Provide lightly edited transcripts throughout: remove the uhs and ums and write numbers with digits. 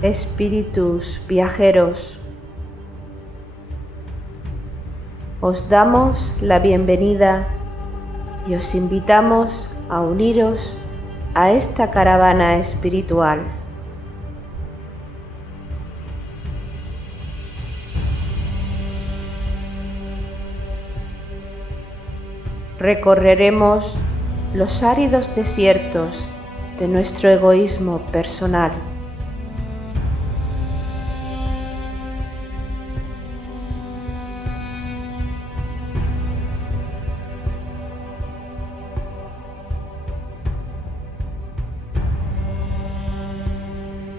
Espíritus viajeros, os damos la bienvenida y os invitamos a uniros a esta caravana espiritual. Recorreremos los áridos desiertos de nuestro egoísmo personal.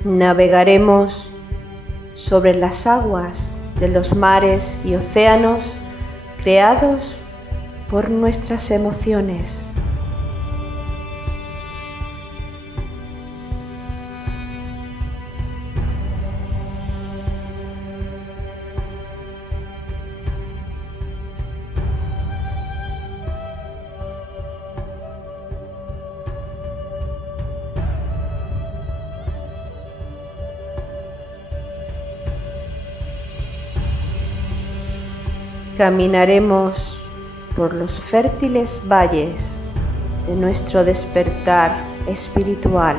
Navegaremos sobre las aguas de los mares y océanos creados por nuestras emociones. Caminaremos por los fértiles valles de nuestro despertar espiritual.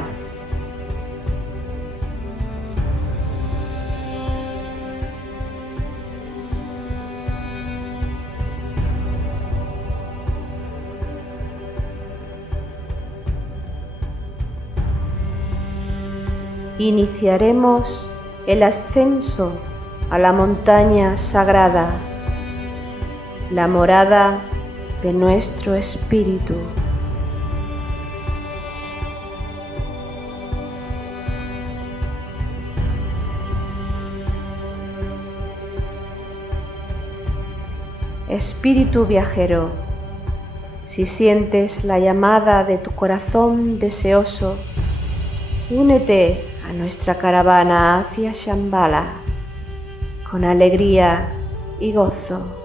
Iniciaremos el ascenso a la montaña sagrada, la morada de nuestro espíritu. Espíritu viajero, si sientes la llamada de tu corazón deseoso, únete a nuestra caravana hacia Shambhala con alegría y gozo.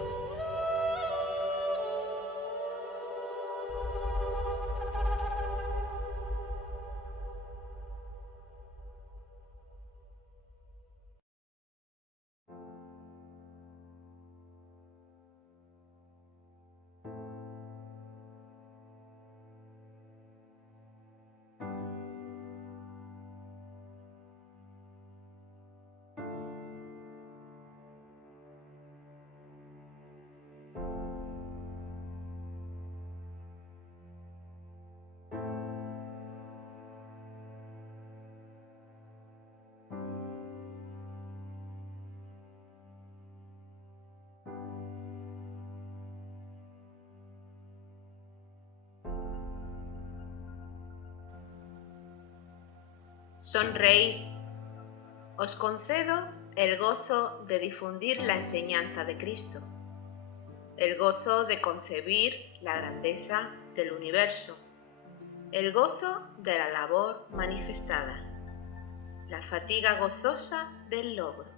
Sonreír. Os concedo el gozo de difundir la enseñanza de Cristo, el gozo de concebir la grandeza del universo, el gozo de la labor manifestada, la fatiga gozosa del logro.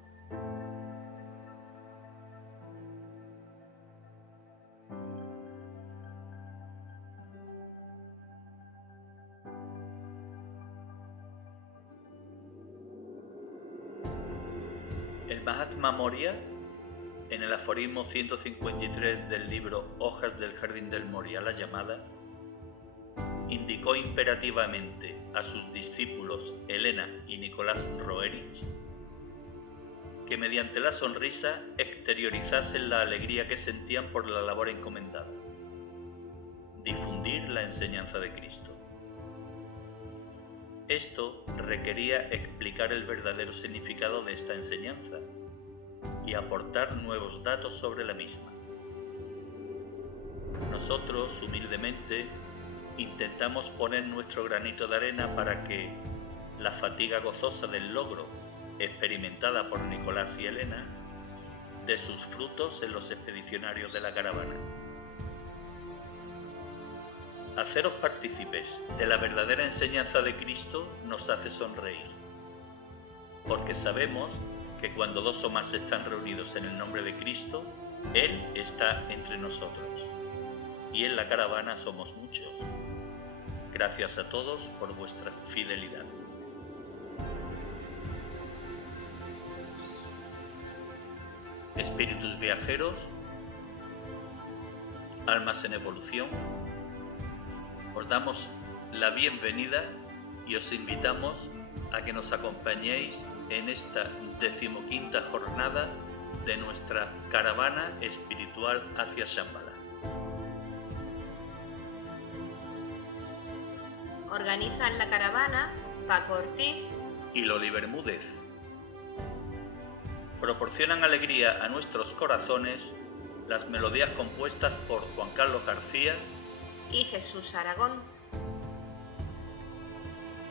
El Mahatma Moria, en el aforismo 153 del libro Hojas del Jardín del Moria, la llamada, indicó imperativamente a sus discípulos Elena y Nicolás Roerich que mediante la sonrisa exteriorizasen la alegría que sentían por la labor encomendada, difundir la enseñanza de Cristo. Esto requería explicar el verdadero significado de esta enseñanza y aportar nuevos datos sobre la misma. Nosotros, humildemente, intentamos poner nuestro granito de arena para que la fatiga gozosa del logro, experimentada por Nicolás y Elena, dé sus frutos en los expedicionarios de la caravana. Haceros partícipes de la verdadera enseñanza de Cristo nos hace sonreír, porque sabemos que cuando dos o más están reunidos en el nombre de Cristo, Él está entre nosotros, y en la caravana somos muchos. Gracias a todos por vuestra fidelidad. espíritus viajeros, almas en evolución, os damos la bienvenida y os invitamos a que nos acompañéis en esta 15ª jornada de nuestra caravana espiritual hacia Shambhala. Organizan la caravana Paco Ortiz y Loli Bermúdez. Proporcionan alegría a nuestros corazones las melodías compuestas por Juan Carlos García y Jesús Aragón.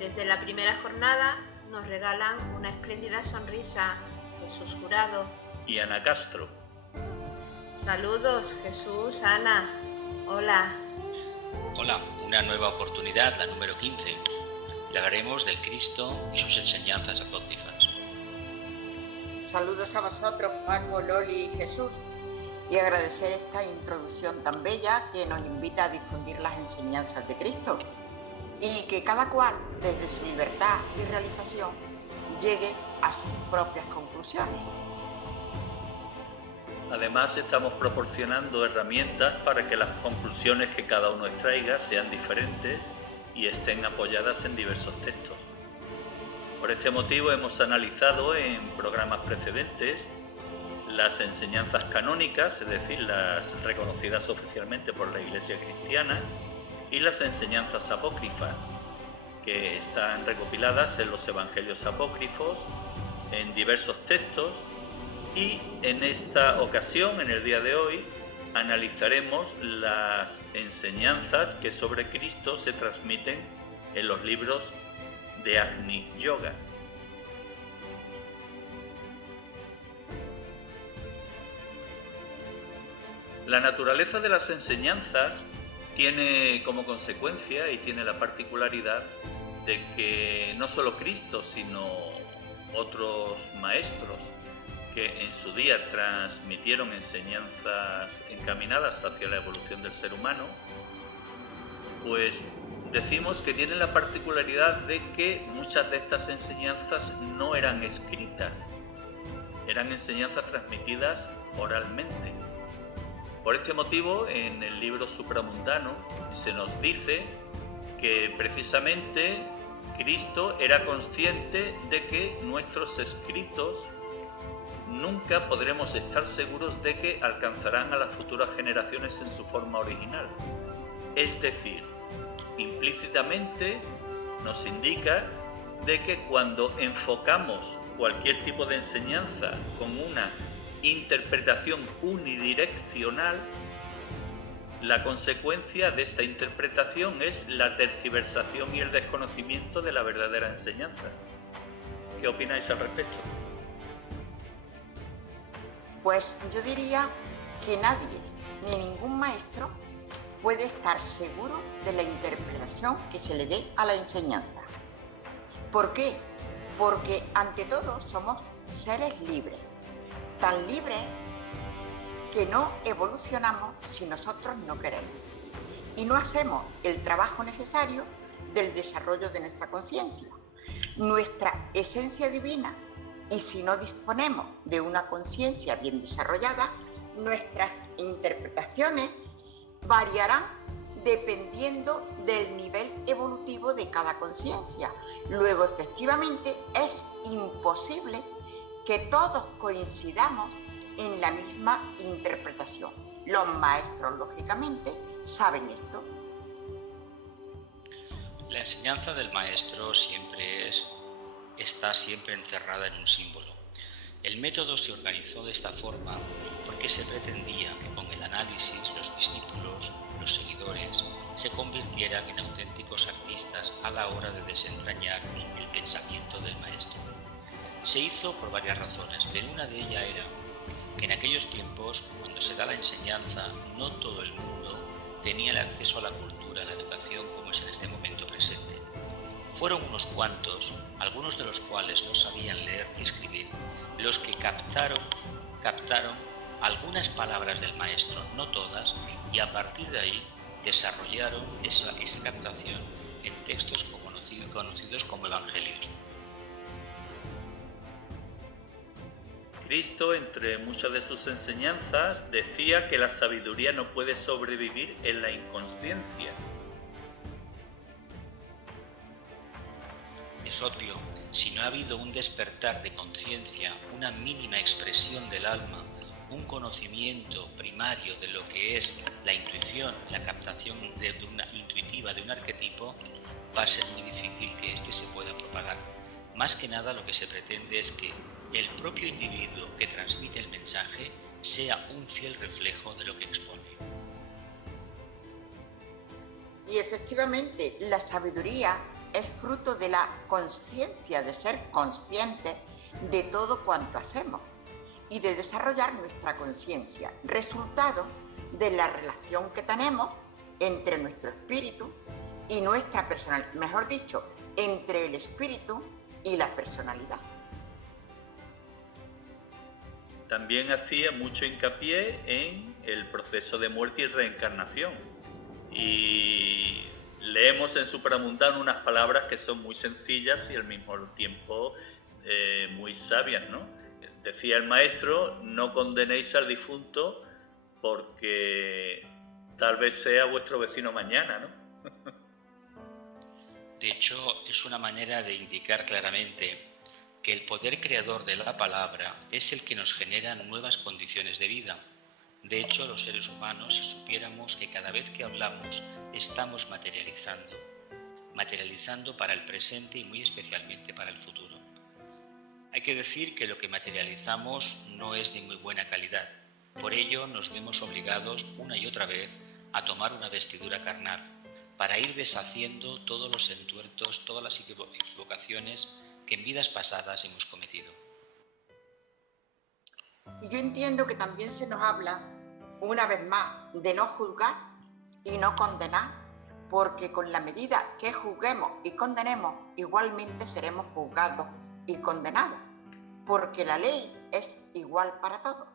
Desde la primera jornada nos regalan una espléndida sonrisa Jesús Jurado y Ana Castro. Saludos Jesús, Ana. Hola. Hola, una nueva oportunidad, la número 15. Y hablaremos del Cristo y sus enseñanzas apócrifas. Saludos a vosotros, Paco, Loli y Jesús, y agradecer esta introducción tan bella que nos invita a difundir las enseñanzas de Cristo y que cada cual, desde su libertad y realización, llegue a sus propias conclusiones. Además, estamos proporcionando herramientas para que las conclusiones que cada uno extraiga sean diferentes y estén apoyadas en diversos textos. Por este motivo hemos analizado en programas precedentes las enseñanzas canónicas, es decir, las reconocidas oficialmente por la Iglesia cristiana, y las enseñanzas apócrifas, que están recopiladas en los Evangelios apócrifos, en diversos textos, y en esta ocasión, en el día de hoy, analizaremos las enseñanzas que sobre Cristo se transmiten en los libros de Agni Yoga. La naturaleza de las enseñanzas tiene como consecuencia y tiene la particularidad de que no solo Cristo, sino otros maestros que en su día transmitieron enseñanzas encaminadas hacia la evolución del ser humano, pues decimos que tienen la particularidad de que muchas de estas enseñanzas no eran escritas, eran enseñanzas transmitidas oralmente. Por este motivo, en el libro supramundano se nos dice que precisamente Cristo era consciente de que nuestros escritos nunca podremos estar seguros de que alcanzarán a las futuras generaciones en su forma original. Es decir, implícitamente nos indica de que cuando enfocamos cualquier tipo de enseñanza con una interpretación unidireccional, la consecuencia de esta interpretación es la tergiversación y el desconocimiento de la verdadera enseñanza. ¿Qué opináis al respecto? Pues yo diría que nadie, ni ningún maestro, puede estar seguro de la interpretación que se le dé a la enseñanza. ¿Por qué? Porque ante todo somos seres libres, tan libres que no evolucionamos si nosotros no queremos y no hacemos el trabajo necesario del desarrollo de nuestra conciencia, nuestra esencia divina. Y si no disponemos de una conciencia bien desarrollada, nuestras interpretaciones variarán dependiendo del nivel evolutivo de cada conciencia. Luego, efectivamente, es imposible que todos coincidamos en la misma interpretación. Los maestros, lógicamente, saben esto. La enseñanza del maestro está siempre encerrada en un símbolo. El método se organizó de esta forma porque se pretendía que con el análisis los discípulos, los seguidores, se convirtieran en auténticos artistas a la hora de desentrañar el pensamiento del maestro. Se hizo por varias razones, pero una de ellas era que en aquellos tiempos, cuando se da la enseñanza, no todo el mundo tenía el acceso a la cultura, a la educación como es en este momento presente. Fueron unos cuantos, algunos de los cuales no sabían leer ni escribir, los que captaron algunas palabras del maestro, no todas, y a partir de ahí desarrollaron esa captación en textos conocidos como evangelios. Cristo, entre muchas de sus enseñanzas, decía que la sabiduría no puede sobrevivir en la inconsciencia. Es obvio, si no ha habido un despertar de conciencia, una mínima expresión del alma, un conocimiento primario de lo que es la intuición, la captación intuitiva de un arquetipo, va a ser muy difícil que éste se pueda propagar. Más que nada lo que se pretende es que el propio individuo que transmite el mensaje sea un fiel reflejo de lo que expone. Y efectivamente, la sabiduría es fruto de la conciencia, de ser conscientes de todo cuanto hacemos y de desarrollar nuestra conciencia, resultado de la relación que tenemos entre nuestro espíritu y nuestra personalidad, mejor dicho, entre el espíritu y la personalidad. También hacía mucho hincapié en el proceso de muerte y reencarnación. Y leemos en Supramundano unas palabras que son muy sencillas y al mismo tiempo muy sabias, ¿no? Decía el maestro: no condenéis al difunto porque tal vez sea vuestro vecino mañana, ¿no? De hecho, es una manera de indicar claramente que el poder creador de la palabra es el que nos genera nuevas condiciones de vida. De hecho, los seres humanos, si supiéramos que cada vez que hablamos estamos materializando para el presente y muy especialmente para el futuro. Hay que decir que lo que materializamos no es de muy buena calidad. Por ello nos vemos obligados una y otra vez a tomar una vestidura carnal para ir deshaciendo todos los entuertos, todas las equivocaciones que en vidas pasadas hemos cometido. Y yo entiendo que también se nos habla, una vez más, de no juzgar y no condenar, porque con la medida que juzguemos y condenemos, igualmente seremos juzgados y condenados, porque la ley es igual para todos.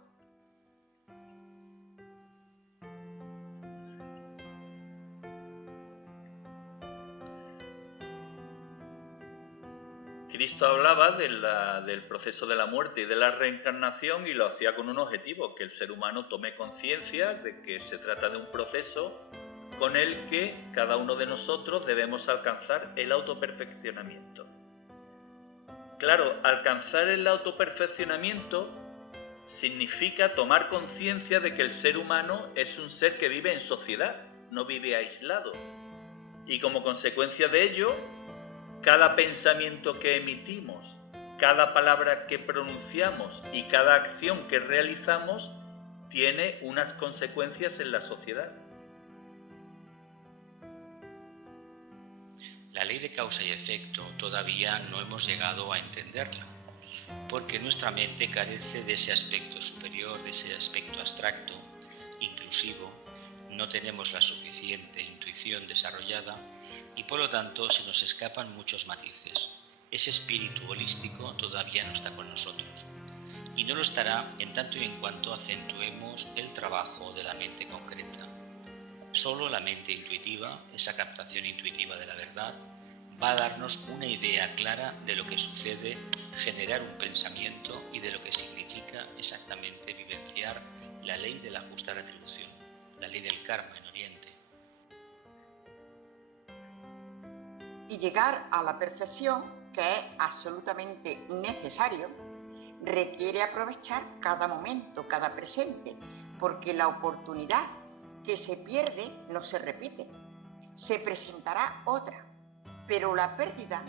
Cristo hablaba del proceso de la muerte y de la reencarnación y lo hacía con un objetivo: que el ser humano tome conciencia de que se trata de un proceso con el que cada uno de nosotros debemos alcanzar el autoperfeccionamiento. Claro, alcanzar el autoperfeccionamiento significa tomar conciencia de que el ser humano es un ser que vive en sociedad, no vive aislado. Y como consecuencia de ello, cada pensamiento que emitimos, cada palabra que pronunciamos y cada acción que realizamos tiene unas consecuencias en la sociedad. La ley de causa y efecto todavía no hemos llegado a entenderla, porque nuestra mente carece de ese aspecto superior, de ese aspecto abstracto, inclusivo, no tenemos la suficiente intuición desarrollada y por lo tanto se nos escapan muchos matices. Ese espíritu holístico todavía no está con nosotros y no lo estará en tanto y en cuanto acentuemos el trabajo de la mente concreta. Solo la mente intuitiva, esa captación intuitiva de la verdad, va a darnos una idea clara de lo que sucede, generar un pensamiento y de lo que significa exactamente vivenciar la ley de la justa retribución, la ley del karma en Oriente. Y llegar a la perfección, que es absolutamente necesario, requiere aprovechar cada momento, cada presente, porque la oportunidad que se pierde no se repite. Se presentará otra, pero la pérdida,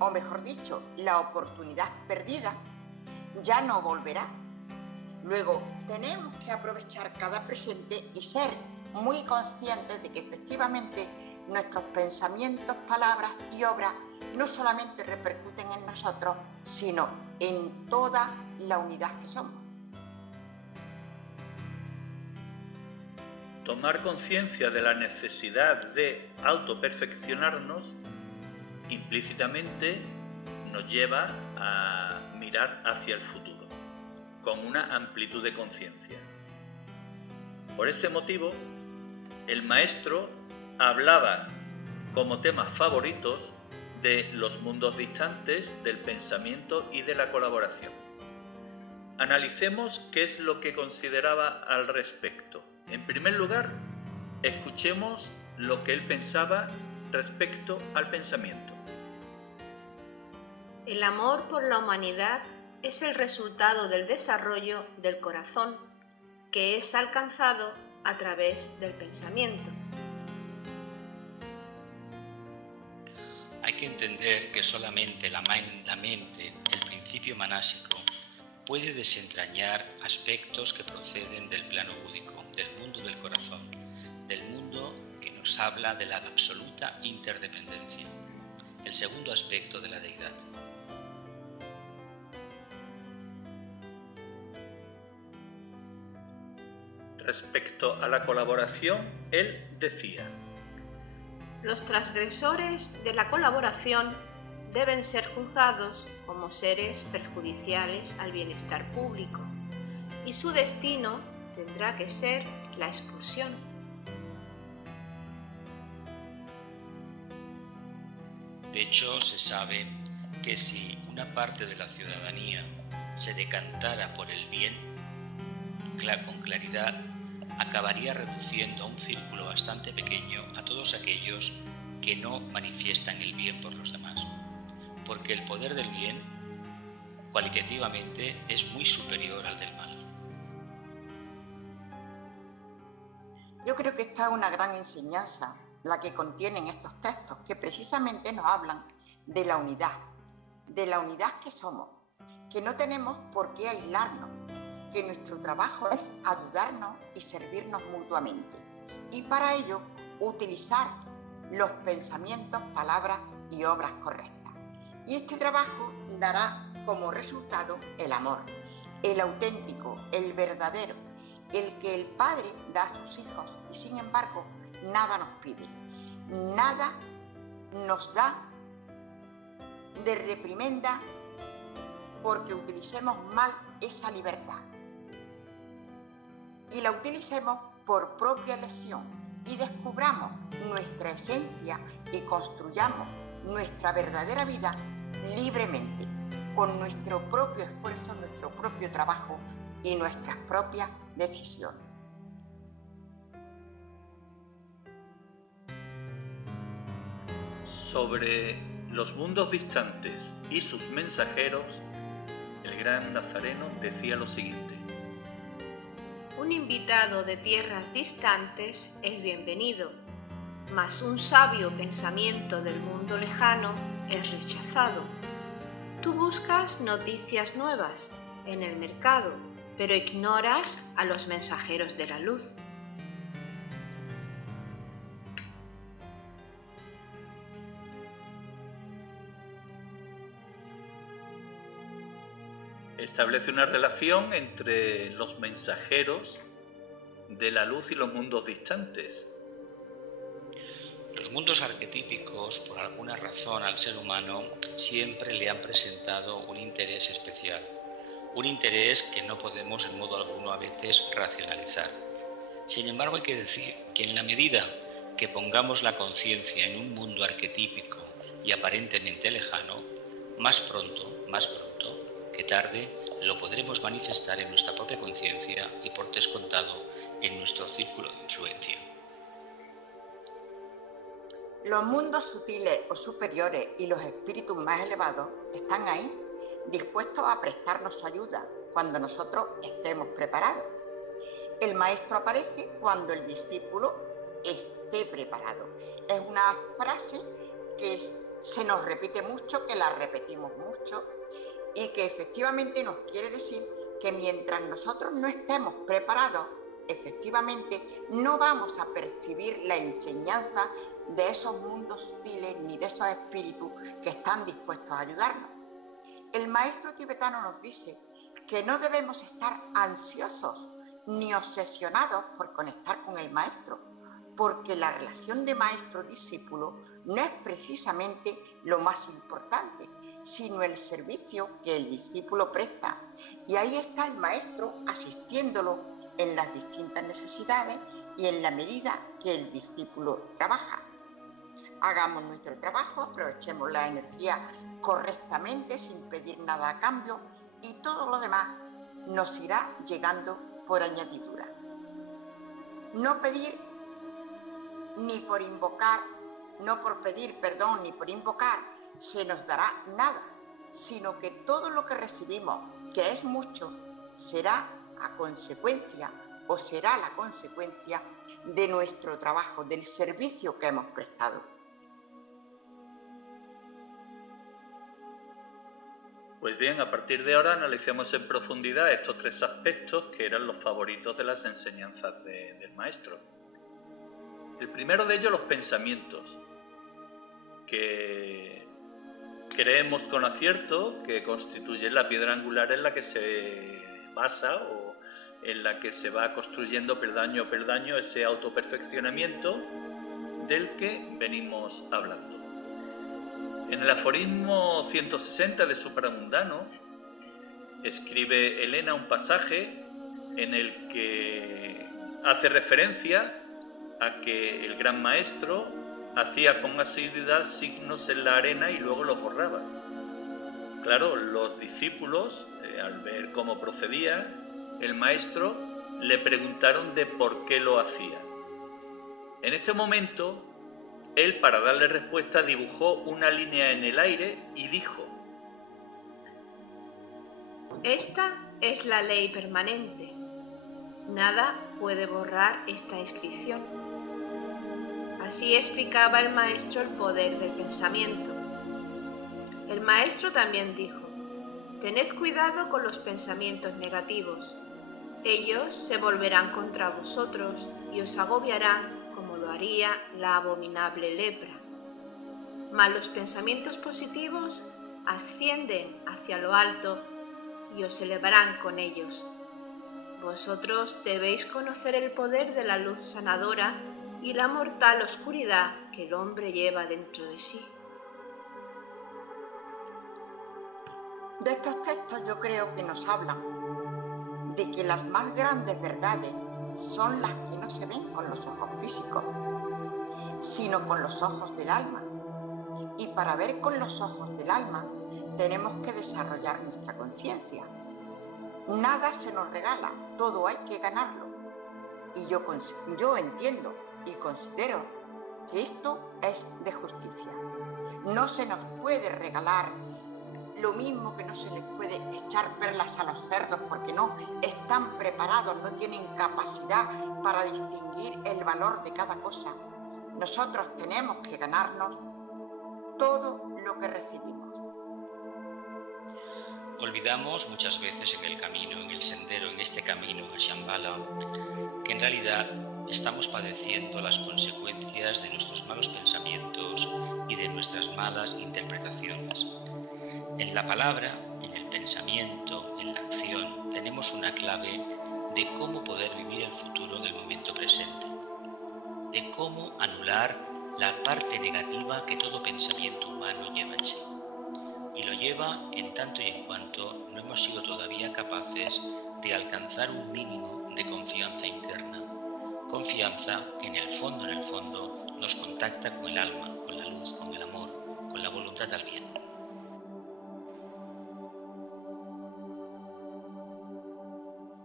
o mejor dicho, la oportunidad perdida, ya no volverá. Luego, tenemos que aprovechar cada presente y ser muy conscientes de que efectivamente nuestros pensamientos, palabras y obras no solamente repercuten en nosotros, sino en toda la unidad que somos. Tomar conciencia de la necesidad de autoperfeccionarnos implícitamente nos lleva a mirar hacia el futuro, con una amplitud de conciencia. Por este motivo, el maestro hablaba como temas favoritos de los mundos distantes, del pensamiento y de la colaboración. Analicemos qué es lo que consideraba al respecto. En primer lugar, escuchemos lo que él pensaba respecto al pensamiento. El amor por la humanidad es el resultado del desarrollo del corazón, que es alcanzado a través del pensamiento. Hay que entender que solamente la mente, el principio manásico, puede desentrañar aspectos que proceden del plano búdico, del mundo del corazón, del mundo que nos habla de la absoluta interdependencia, el segundo aspecto de la deidad. Respecto a la colaboración, él decía: Los transgresores de la colaboración deben ser juzgados como seres perjudiciales al bienestar público, y su destino tendrá que ser la expulsión. De hecho, se sabe que si una parte de la ciudadanía se decantara por el bien, con claridad, acabaría reduciendo a un círculo bastante pequeño a todos aquellos que no manifiestan el bien por los demás, porque el poder del bien cualitativamente es muy superior al del mal. Yo creo que esta es una gran enseñanza, la que contienen estos textos, que precisamente nos hablan de la unidad que somos, que no tenemos por qué aislarnos, que nuestro trabajo es ayudarnos y servirnos mutuamente, y para ello utilizar los pensamientos, palabras y obras correctas. Y este trabajo dará como resultado el amor, el auténtico, el verdadero, el que el Padre da a sus hijos y sin embargo nada nos pide, nada nos da de reprimenda porque utilicemos mal esa libertad y la utilicemos por propia elección y descubramos nuestra esencia y construyamos nuestra verdadera vida libremente, con nuestro propio esfuerzo, nuestro propio trabajo y nuestras propias decisiones. Sobre los mundos distantes y sus mensajeros, el gran Nazareno decía lo siguiente: Un invitado de tierras distantes es bienvenido, mas un sabio pensamiento del mundo lejano es rechazado. Tú buscas noticias nuevas en el mercado, pero ignoras a los mensajeros de la luz. Establece una relación entre los mensajeros de la luz y los mundos distantes. Los mundos arquetípicos, por alguna razón al ser humano, siempre le han presentado un interés especial, un interés que no podemos en modo alguno a veces racionalizar. Sin embargo, hay que decir que en la medida que pongamos la conciencia en un mundo arquetípico y aparentemente lejano, más pronto que tarde lo podremos manifestar en nuestra propia conciencia y por descontado en nuestro círculo de influencia. Los mundos sutiles o superiores y los espíritus más elevados están ahí, dispuestos a prestarnos su ayuda cuando nosotros estemos preparados. El maestro aparece cuando el discípulo esté preparado. Es una frase que se nos repite mucho, que la repetimos mucho y que efectivamente nos quiere decir que mientras nosotros no estemos preparados, efectivamente no vamos a percibir la enseñanza de esos mundos sutiles ni de esos espíritus que están dispuestos a ayudarnos. El maestro tibetano nos dice que no debemos estar ansiosos ni obsesionados por conectar con el maestro, porque la relación de maestro-discípulo no es precisamente lo más importante, sino el servicio que el discípulo presta. Y ahí está el maestro asistiéndolo en las distintas necesidades y en la medida que el discípulo trabaja. Hagamos nuestro trabajo, aprovechemos la energía correctamente sin pedir nada a cambio y todo lo demás nos irá llegando por añadidura. No pedir ni por invocar, no por pedir perdón ni por invocar, se nos dará nada, sino que todo lo que recibimos, que es mucho, será a consecuencia o será la consecuencia de nuestro trabajo, del servicio que hemos prestado. Pues bien, a partir de ahora analicemos en profundidad estos tres aspectos que eran los favoritos de las enseñanzas del maestro. El primero de ellos, los pensamientos, que creemos con acierto que constituyen la piedra angular en la que se basa o en la que se va construyendo peldaño a peldaño ese autoperfeccionamiento del que venimos hablando. En el aforismo 160 de Supramundano escribe Elena un pasaje en el que hace referencia a que el gran maestro hacía con asiduidad signos en la arena y luego los borraba. Claro, los discípulos, al ver cómo procedía el maestro, le preguntaron de por qué lo hacía. En este momento, él, para darle respuesta, dibujó una línea en el aire y dijo: Esta es la ley permanente. Nada puede borrar esta inscripción. Así explicaba el maestro el poder del pensamiento. El maestro también dijo: tened cuidado con los pensamientos negativos. Ellos se volverán contra vosotros y os agobiarán como lo haría la abominable lepra. Mas los pensamientos positivos ascienden hacia lo alto y os elevarán con ellos. Vosotros debéis conocer el poder de la luz sanadora y la mortal oscuridad que el hombre lleva dentro de sí. De estos textos yo creo que nos hablan de que las más grandes verdades son las que no se ven con los ojos físicos, sino con los ojos del alma. Y para ver con los ojos del alma tenemos que desarrollar nuestra conciencia. Nada se nos regala, todo hay que ganarlo. Y yo entiendo y considero que esto es de justicia. No se nos puede regalar lo mismo que no se les puede echar perlas a los cerdos porque no están preparados, no tienen capacidad para distinguir el valor de cada cosa. Nosotros tenemos que ganarnos todo lo que recibimos. Olvidamos muchas veces en el camino, en el sendero, en este camino a Shambhala, que en realidad estamos padeciendo las consecuencias de nuestros malos pensamientos y de nuestras malas interpretaciones. En la palabra, en el pensamiento, en la acción, tenemos una clave de cómo poder vivir el futuro del momento presente, de cómo anular la parte negativa que todo pensamiento humano lleva en sí. Y lo lleva en tanto y en cuanto no hemos sido todavía capaces de alcanzar un mínimo de confianza interna, confianza que en el fondo nos contacta con el alma, con la luz, con el amor, con la voluntad al bien.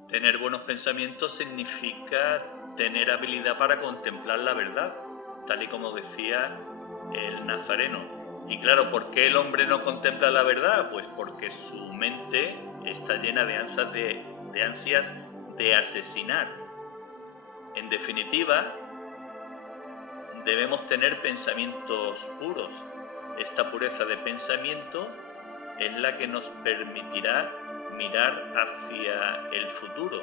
Tener buenos pensamientos significa tener habilidad para contemplar la verdad, tal y como decía el Nazareno. Y claro, ¿por qué el hombre no contempla la verdad? Pues porque su mente está llena de ansias de asesinar. En definitiva, debemos tener pensamientos puros. Esta pureza de pensamiento es la que nos permitirá mirar hacia el futuro,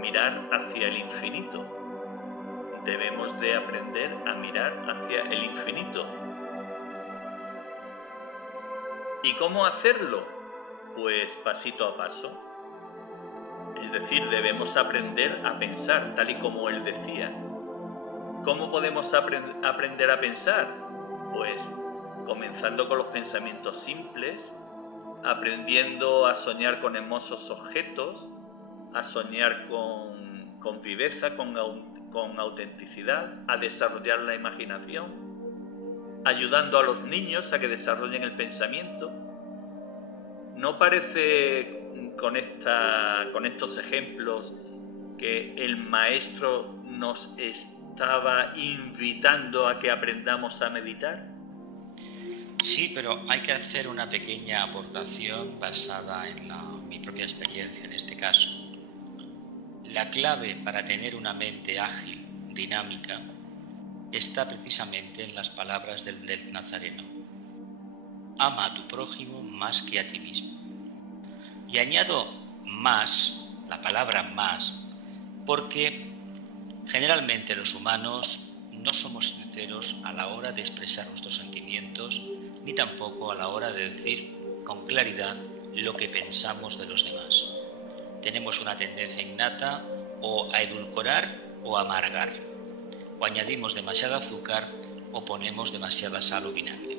mirar hacia el infinito. Debemos de aprender a mirar hacia el infinito. ¿Y cómo hacerlo? Pues pasito a paso. Es decir, debemos aprender a pensar, tal y como él decía. ¿Cómo podemos aprender a pensar? Pues comenzando con los pensamientos simples, aprendiendo a soñar con hermosos objetos, a soñar con viveza, con autenticidad, a desarrollar la imaginación, ayudando a los niños a que desarrollen el pensamiento. No parece con estos ejemplos que el maestro nos estaba invitando a que aprendamos a meditar? Sí, pero hay que hacer una pequeña aportación basada en mi propia experiencia en este caso. La clave para tener una mente ágil, dinámica, está precisamente en las palabras del Nazareno. Ama a tu prójimo más que a ti mismo. Y añado más, la palabra más, porque generalmente los humanos no somos sinceros a la hora de expresar nuestros sentimientos, ni tampoco a la hora de decir con claridad lo que pensamos de los demás. Tenemos una tendencia innata o a edulcorar o a amargar, o añadimos demasiado azúcar o ponemos demasiada sal o vinagre.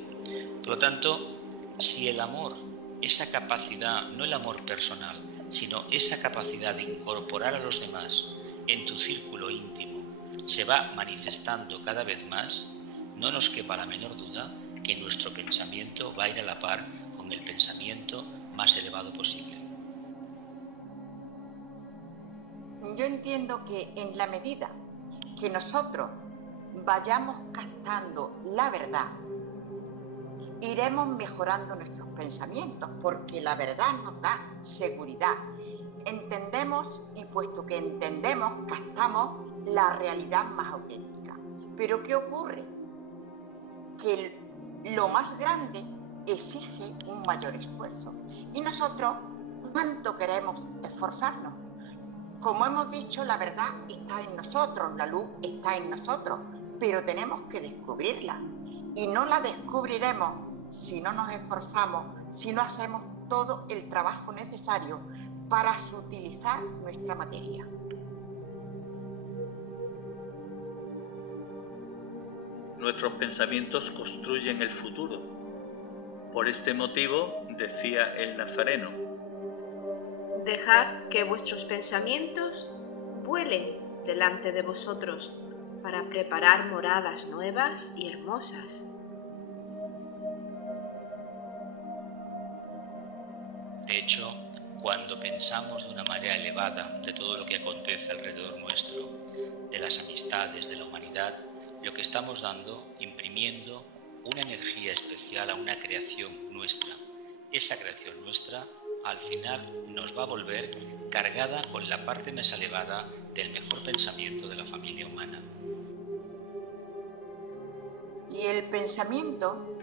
Por lo tanto, si el amor, esa capacidad, no el amor personal, sino esa capacidad de incorporar a los demás en tu círculo íntimo, se va manifestando cada vez más, no nos quepa la menor duda que nuestro pensamiento va a ir a la par con el pensamiento más elevado posible. Yo entiendo que en la medida que nosotros vayamos captando la verdad, iremos mejorando nuestros pensamientos, porque la verdad nos da seguridad. Entendemos, y puesto que entendemos, captamos la realidad más auténtica. Pero ¿qué ocurre? Que lo más grande exige un mayor esfuerzo. Y nosotros, ¿cuánto queremos esforzarnos? Como hemos dicho, la verdad está en nosotros, la luz está en nosotros, pero tenemos que descubrirla. Y no la descubriremos si no nos esforzamos, si no hacemos todo el trabajo necesario para sutilizar nuestra materia. Nuestros pensamientos construyen el futuro. Por este motivo, decía el Nazareno: dejad que vuestros pensamientos vuelen delante de vosotros para preparar moradas nuevas y hermosas. De hecho, cuando pensamos de una manera elevada de todo lo que acontece alrededor nuestro, de las amistades, de la humanidad, lo que estamos dando, imprimiendo una energía especial a una creación nuestra. Esa creación nuestra, al final, nos va a volver cargada con la parte más elevada del mejor pensamiento de la familia humana. Y el pensamiento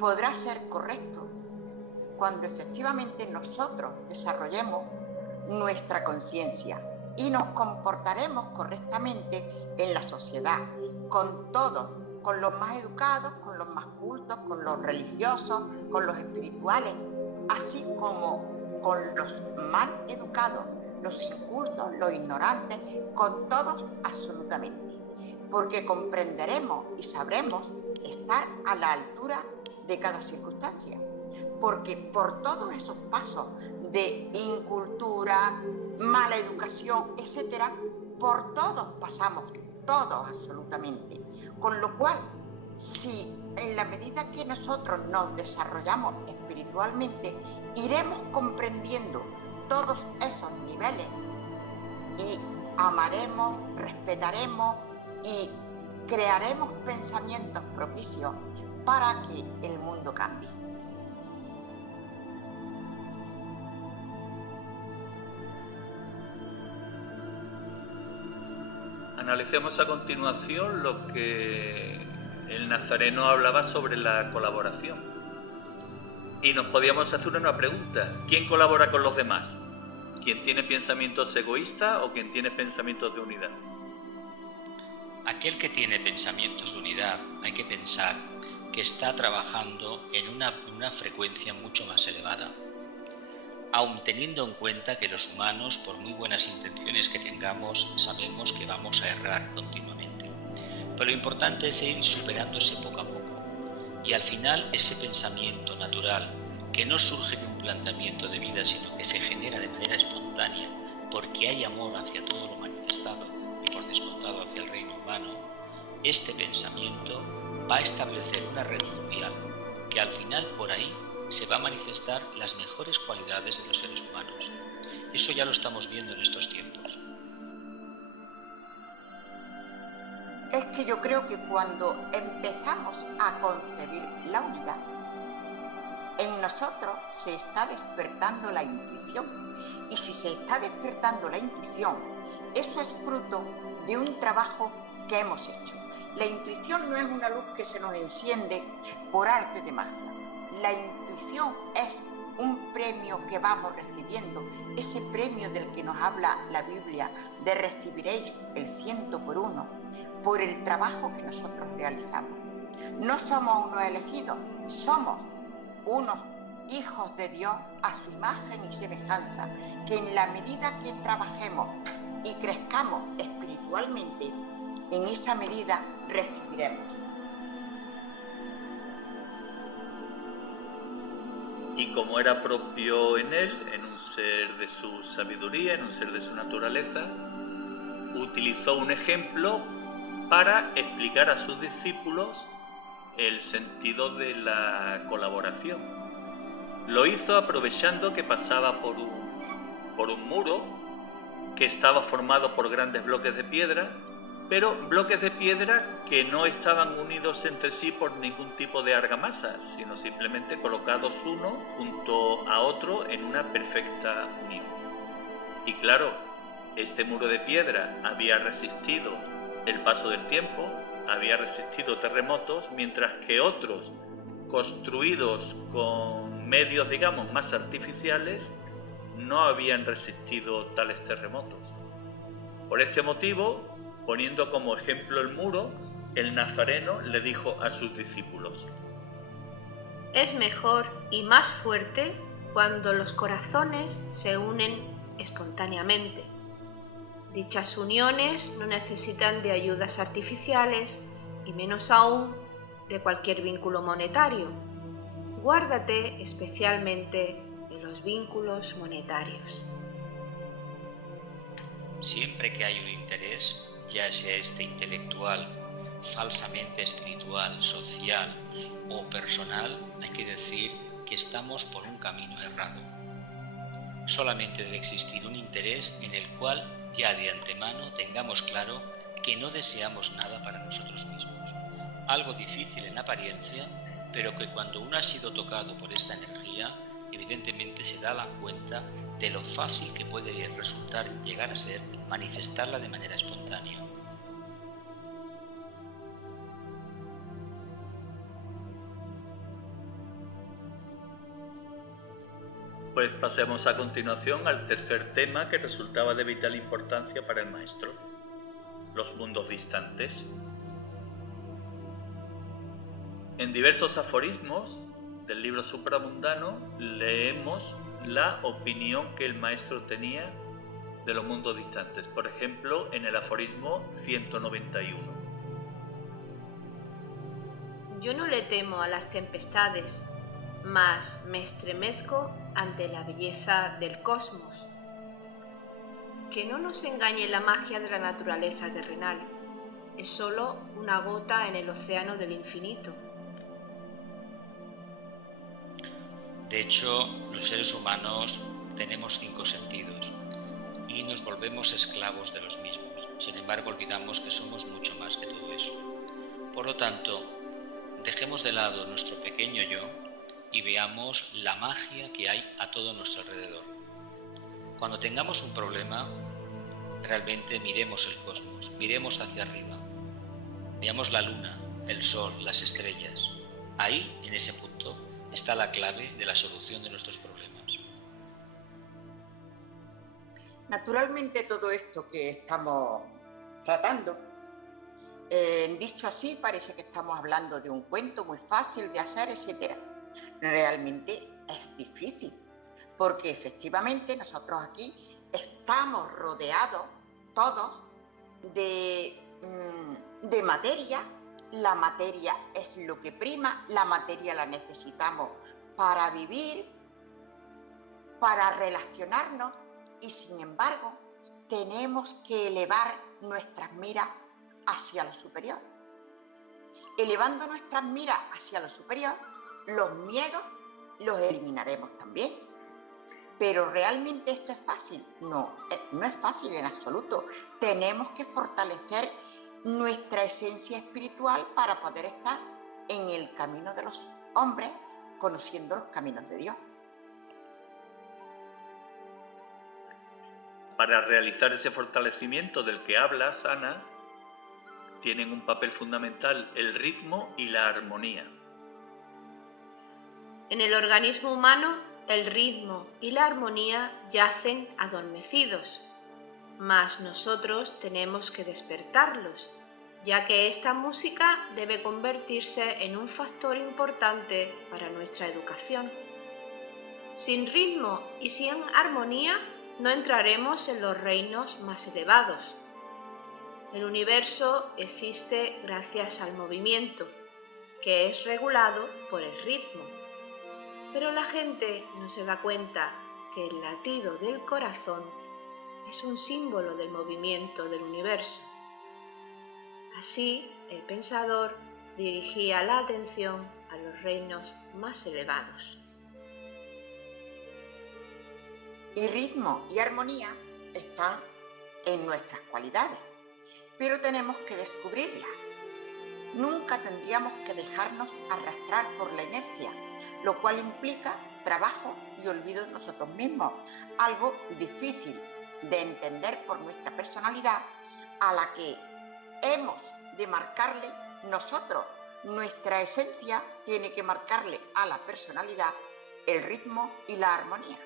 podrá ser correcto cuando efectivamente nosotros desarrollemos nuestra conciencia y nos comportaremos correctamente en la sociedad, con todos, con los más educados, con los más cultos, con los religiosos, con los espirituales, así como con los mal educados, los incultos, los ignorantes, con todos absolutamente, porque comprenderemos y sabremos estar a la altura de cada circunstancia. Porque por todos esos pasos de incultura, mala educación, etcétera, por todos pasamos, todos absolutamente. Con lo cual, si en la medida que nosotros nos desarrollamos espiritualmente, iremos comprendiendo todos esos niveles y amaremos, respetaremos y crearemos pensamientos propicios para que el mundo cambie. Analicemos a continuación lo que el Nazareno hablaba sobre la colaboración. Y nos podíamos hacer una pregunta: ¿quién colabora con los demás? ¿Quién tiene pensamientos egoístas o quién tiene pensamientos de unidad? Aquel que tiene pensamientos de unidad, hay que pensar que está trabajando en una frecuencia mucho más elevada, aun teniendo en cuenta que los humanos, por muy buenas intenciones que tengamos, sabemos que vamos a errar continuamente. Pero lo importante es ir superándose poco a poco. Y al final ese pensamiento natural, que no surge de un planteamiento de vida, sino que se genera de manera espontánea, porque hay amor hacia todo lo manifestado y por descontado hacia el reino humano, este pensamiento va a establecer una red mundial que al final por ahí se va a manifestar las mejores cualidades de los seres humanos. Eso ya lo estamos viendo en estos tiempos. Es que yo creo que cuando empezamos a concebir la unidad, en nosotros se está despertando la intuición. Y si se está despertando la intuición, eso es fruto de un trabajo que hemos hecho. La intuición no es una luz que se nos enciende por arte de magia. La intuición es un premio que vamos recibiendo, ese premio del que nos habla la Biblia, de recibiréis el 100 por 1, por el trabajo que nosotros realizamos. No somos unos elegidos, somos unos hijos de Dios a su imagen y semejanza, que en la medida que trabajemos y crezcamos espiritualmente, en esa medida recibiremos. Y como era propio en él, en un ser de su sabiduría, en un ser de su naturaleza, utilizó un ejemplo para explicar a sus discípulos el sentido de la colaboración. Lo hizo aprovechando que pasaba por un muro que estaba formado por grandes bloques de piedra, pero bloques de piedra que no estaban unidos entre sí por ningún tipo de argamasa, sino simplemente colocados uno junto a otro en una perfecta unión. Y claro, este muro de piedra había resistido el paso del tiempo, había resistido terremotos, mientras que otros, construidos con medios, digamos, más artificiales, no habían resistido tales terremotos. Por este motivo, poniendo como ejemplo el muro, el Nazareno le dijo a sus discípulos: Es mejor y más fuerte cuando los corazones se unen espontáneamente. Dichas uniones no necesitan de ayudas artificiales y menos aún de cualquier vínculo monetario. Guárdate especialmente de los vínculos monetarios. Siempre que hay un interés, ya sea este intelectual, falsamente espiritual, social o personal, hay que decir que estamos por un camino errado. Solamente debe existir un interés en el cual ya de antemano tengamos claro que no deseamos nada para nosotros mismos. Algo difícil en apariencia, pero que cuando uno ha sido tocado por esta energía, evidentemente se da la cuenta de lo fácil que puede resultar llegar a ser manifestarla de manera espontánea. Pues pasemos a continuación al tercer tema que resultaba de vital importancia para el maestro: los mundos distantes. En diversos aforismos del libro supramundano leemos la opinión que el maestro tenía de los mundos distantes. Por ejemplo, en el aforismo 191. Yo no le temo a las tempestades, mas me estremezco ante la belleza del cosmos. Que no nos engañe la magia de la naturaleza terrenal, es solo una gota en el océano del infinito. De hecho, los seres humanos tenemos 5 sentidos y nos volvemos esclavos de los mismos. Sin embargo, olvidamos que somos mucho más que todo eso. Por lo tanto, dejemos de lado nuestro pequeño yo y veamos la magia que hay a todo nuestro alrededor. Cuando tengamos un problema, realmente miremos el cosmos, miremos hacia arriba, veamos la luna, el sol, las estrellas. Ahí, en ese punto, está la clave de la solución de nuestros problemas. Naturalmente, todo esto que estamos tratando, dicho así, parece que estamos hablando de un cuento muy fácil de hacer, etc. Realmente es difícil, porque efectivamente nosotros aquí estamos rodeados todos de materia. La materia es lo que prima, la materia la necesitamos para vivir, para relacionarnos, y sin embargo tenemos que elevar nuestras miras hacia lo superior. Elevando nuestras miras hacia lo superior, los miedos los eliminaremos también. Pero ¿realmente esto es fácil? No, no es fácil en absoluto. Tenemos que fortalecer nuestra esencia espiritual para poder estar en el camino de los hombres, conociendo los caminos de Dios. Para realizar ese fortalecimiento del que hablas, Ana, tienen un papel fundamental el ritmo y la armonía. En el organismo humano, el ritmo y la armonía yacen adormecidos, mas nosotros tenemos que despertarlos, ya que esta música debe convertirse en un factor importante para nuestra educación. Sin ritmo y sin armonía, no entraremos en los reinos más elevados. El universo existe gracias al movimiento, que es regulado por el ritmo. Pero la gente no se da cuenta que el latido del corazón es un símbolo del movimiento del universo. Así, el pensador dirigía la atención a los reinos más elevados. Y ritmo y armonía están en nuestras cualidades, pero tenemos que descubrirlas. Nunca tendríamos que dejarnos arrastrar por la inercia, lo cual implica trabajo y olvido de nosotros mismos, algo difícil de entender por nuestra personalidad, a la que hemos de marcarle nosotros. Nuestra esencia tiene que marcarle a la personalidad el ritmo y la armonía.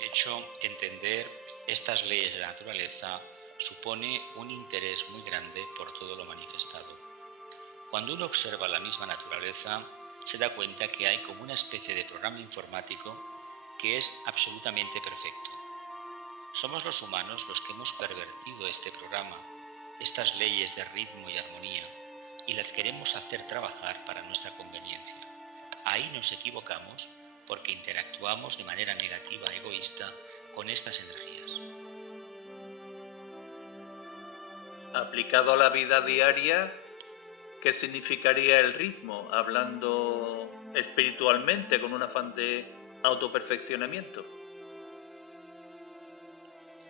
De hecho, entender estas leyes de la naturaleza supone un interés muy grande por todo lo manifestado. Cuando uno observa la misma naturaleza, se da cuenta que hay como una especie de programa informático que es absolutamente perfecto. Somos los humanos los que hemos pervertido este programa, estas leyes de ritmo y armonía, y las queremos hacer trabajar para nuestra conveniencia. Ahí nos equivocamos porque interactuamos de manera negativa, egoísta, con estas energías. Aplicado a la vida diaria, ¿qué significaría el ritmo, hablando espiritualmente con un afán de autoperfeccionamiento?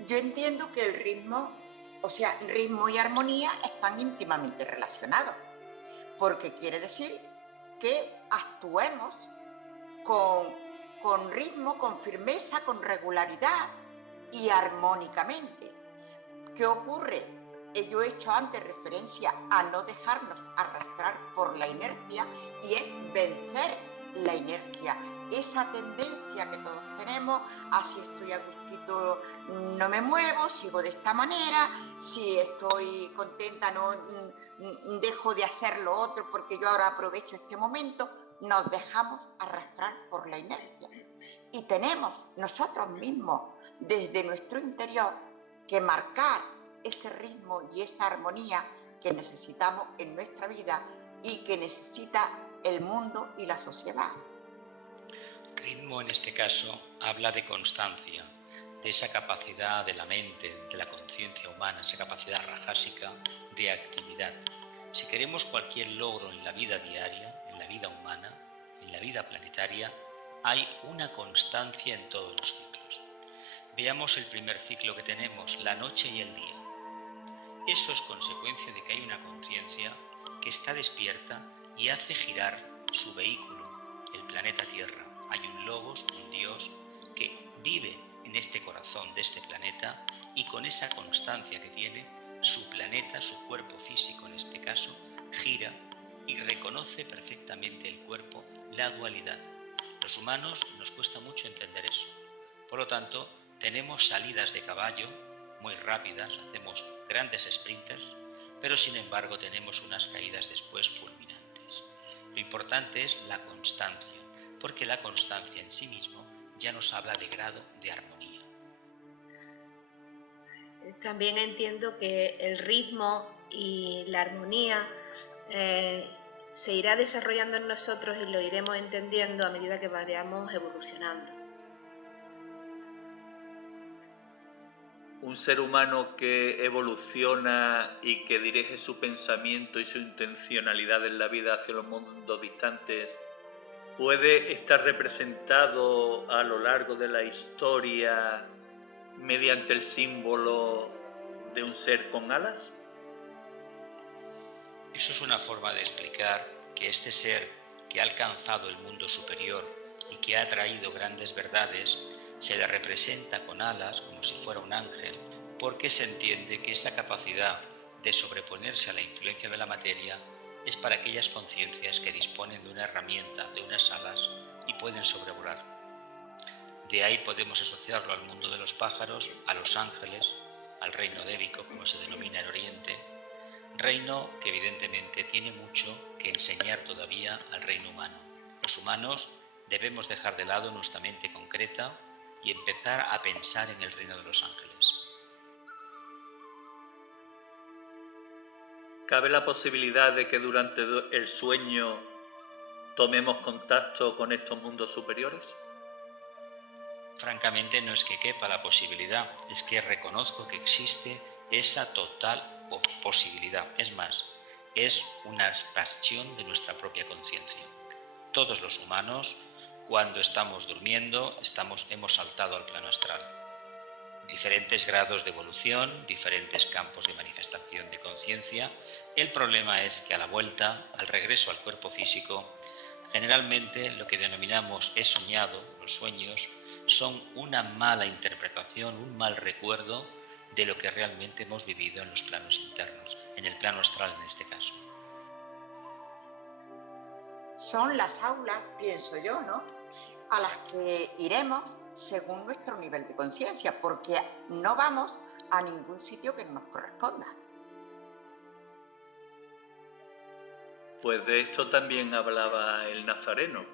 Yo entiendo que el ritmo y armonía están íntimamente relacionados, porque quiere decir que actuemos con ritmo, con firmeza, con regularidad y armónicamente. ¿Qué ocurre? Yo he hecho antes referencia a no dejarnos arrastrar por la inercia, y es vencer la inercia, esa tendencia que todos tenemos a si estoy a gustito no me muevo, sigo de esta manera, si estoy contenta no dejo de hacer lo otro porque yo ahora aprovecho este momento. Nos dejamos arrastrar por la inercia y tenemos nosotros mismos desde nuestro interior que marcar ese ritmo y esa armonía que necesitamos en nuestra vida y que necesita el mundo y la sociedad. Ritmo en este caso habla de constancia, de esa capacidad de la mente, de la conciencia humana, esa capacidad rajásica de actividad. Si queremos cualquier logro en la vida diaria, en la vida humana, en la vida planetaria, hay una constancia en todos los ciclos. Veamos el primer ciclo que tenemos, la noche y el día. Eso es consecuencia de que hay una conciencia que está despierta y hace girar su vehículo, el planeta Tierra. Hay un Logos, un Dios, que vive en este corazón de este planeta y con esa constancia que tiene, su planeta, su cuerpo físico en este caso, gira y reconoce perfectamente el cuerpo, la dualidad. Los humanos nos cuesta mucho entender eso. Por lo tanto, tenemos salidas de caballo muy rápidas, hacemos grandes sprinters, pero sin embargo tenemos unas caídas después fulminantes. Lo importante es la constancia, porque la constancia en sí mismo ya nos habla de grado de armonía. También entiendo que el ritmo y la armonía se irá desarrollando en nosotros y lo iremos entendiendo a medida que vayamos evolucionando. un ser humano que evoluciona y que dirige su pensamiento y su intencionalidad en la vida hacia los mundos distantes puede estar representado a lo largo de la historia mediante el símbolo de un ser con alas? Eso es una forma de explicar que este ser que ha alcanzado el mundo superior y que ha traído grandes verdades se le representa con alas como si fuera un ángel, porque se entiende que esa capacidad de sobreponerse a la influencia de la materia es para aquellas conciencias que disponen de una herramienta, de unas alas, y pueden sobrevolar. De ahí podemos asociarlo al mundo de los pájaros, a los ángeles, al reino débico, como se denomina en Oriente, reino que evidentemente tiene mucho que enseñar todavía al reino humano. Los humanos debemos dejar de lado nuestra mente concreta y empezar a pensar en el reino de los ángeles. ¿Cabe la posibilidad de que durante el sueño tomemos contacto con estos mundos superiores? Francamente no es que quepa la posibilidad, es que reconozco que existe esa total posibilidad. Es más, es una expansión de nuestra propia conciencia. Todos los humanos, cuando estamos durmiendo, hemos saltado al plano astral. Diferentes grados de evolución, diferentes campos de manifestación de conciencia. El problema es que a la vuelta, al regreso al cuerpo físico, generalmente lo que denominamos he soñado, los sueños, son una mala interpretación, un mal recuerdo de lo que realmente hemos vivido en los planos internos, en el plano astral en este caso. Son las aulas, pienso yo, ¿no?, a las que iremos según nuestro nivel de conciencia, porque no vamos a ningún sitio que nos corresponda. Pues de esto también hablaba el Nazareno.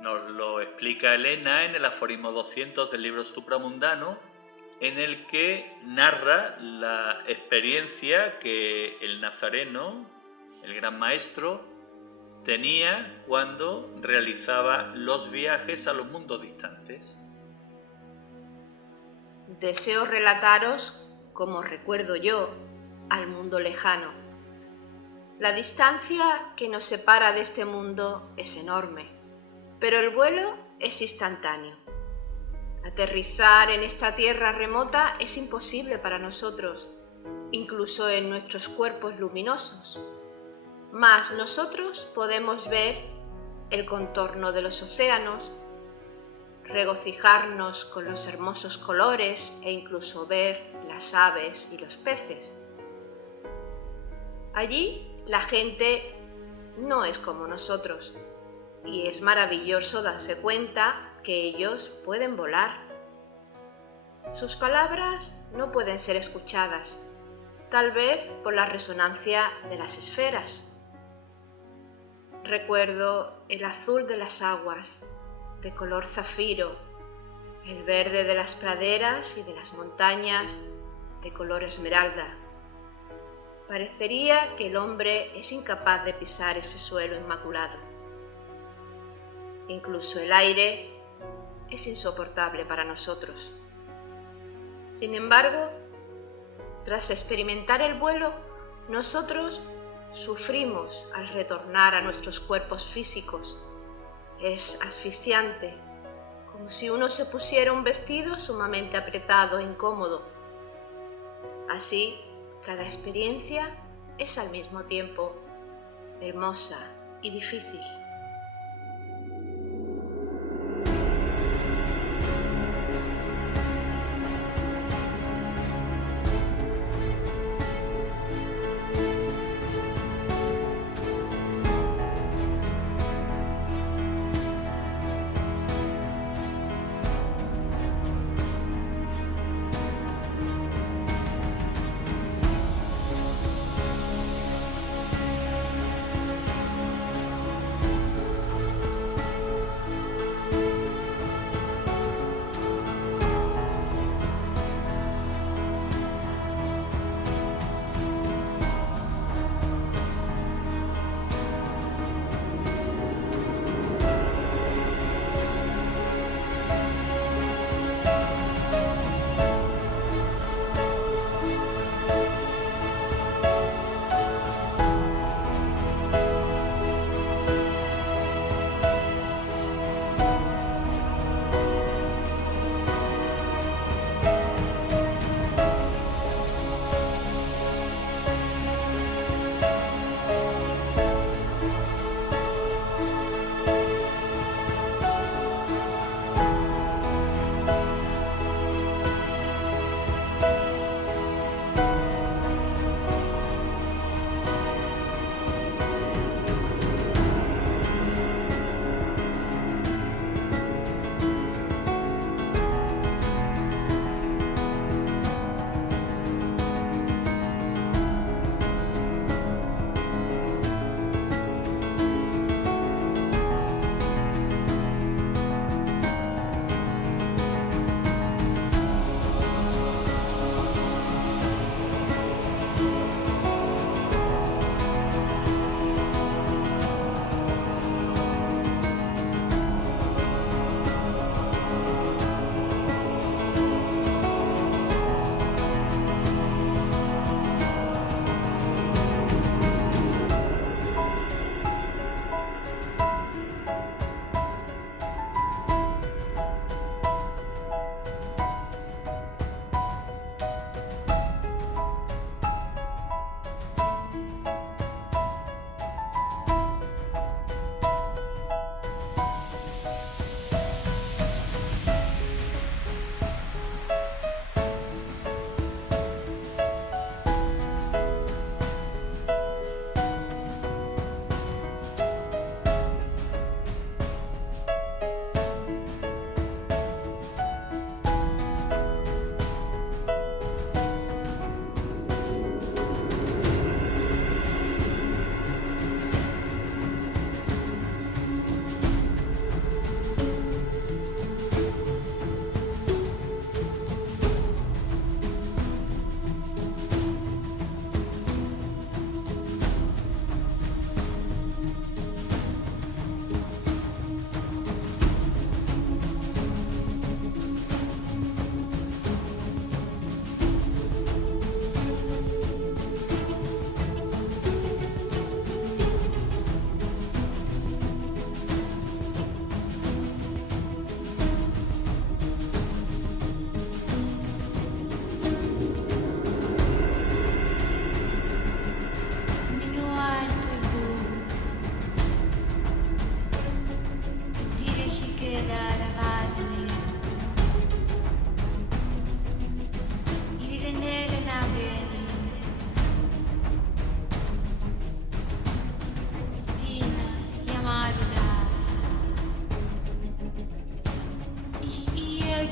Nos lo explica Elena en el aforismo 200 del libro Supramundano, en el que narra la experiencia que el Nazareno, el gran maestro, tenía cuando realizaba los viajes a los mundos distantes. Deseo relataros cómo recuerdo yo al mundo lejano. La distancia que nos separa de este mundo es enorme, pero el vuelo es instantáneo. Aterrizar en esta tierra remota es imposible para nosotros, incluso en nuestros cuerpos luminosos. Mas nosotros podemos ver el contorno de los océanos, regocijarnos con los hermosos colores e incluso ver las aves y los peces. Allí la gente no es como nosotros y es maravilloso darse cuenta que ellos pueden volar. Sus palabras no pueden ser escuchadas, tal vez por la resonancia de las esferas. Recuerdo el azul de las aguas, de color zafiro, el verde de las praderas y de las montañas, de color esmeralda. Parecería que el hombre es incapaz de pisar ese suelo inmaculado. Incluso el aire es insoportable para nosotros. Sin embargo, tras experimentar el vuelo, nosotros sufrimos al retornar a nuestros cuerpos físicos. Es asfixiante, como si uno se pusiera un vestido sumamente apretado e incómodo. Así, cada experiencia es al mismo tiempo hermosa y difícil.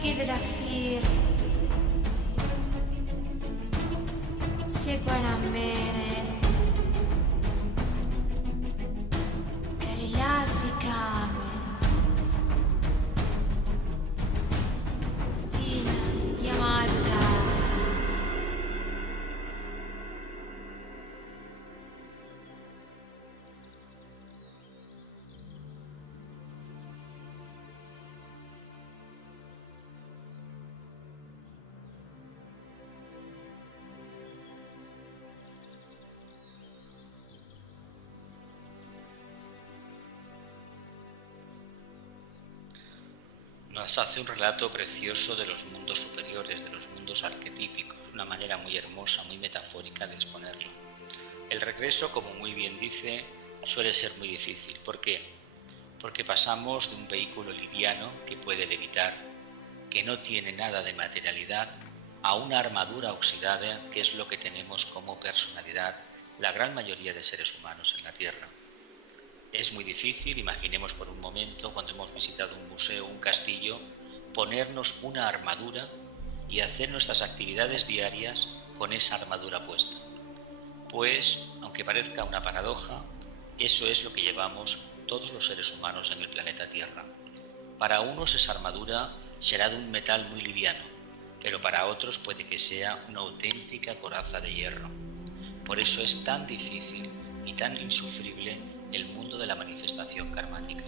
chiedere fire, seguono a me, che rilasvi came, fino chiamato da. Nos hace un relato precioso de los mundos superiores, de los mundos arquetípicos, una manera muy hermosa, muy metafórica de exponerlo. El regreso, como muy bien dice, suele ser muy difícil. ¿Por qué? Porque pasamos de un vehículo liviano que puede levitar, que no tiene nada de materialidad, a una armadura oxidada, que es lo que tenemos como personalidad la gran mayoría de seres humanos en la Tierra. Es muy difícil, imaginemos por un momento, cuando hemos visitado un museo, un castillo, ponernos una armadura y hacer nuestras actividades diarias con esa armadura puesta. Pues, aunque parezca una paradoja, eso es lo que llevamos todos los seres humanos en el planeta Tierra. Para unos esa armadura será de un metal muy liviano, pero para otros puede que sea una auténtica coraza de hierro. Por eso es tan difícil y tan insufrible el mundo de la manifestación karmática.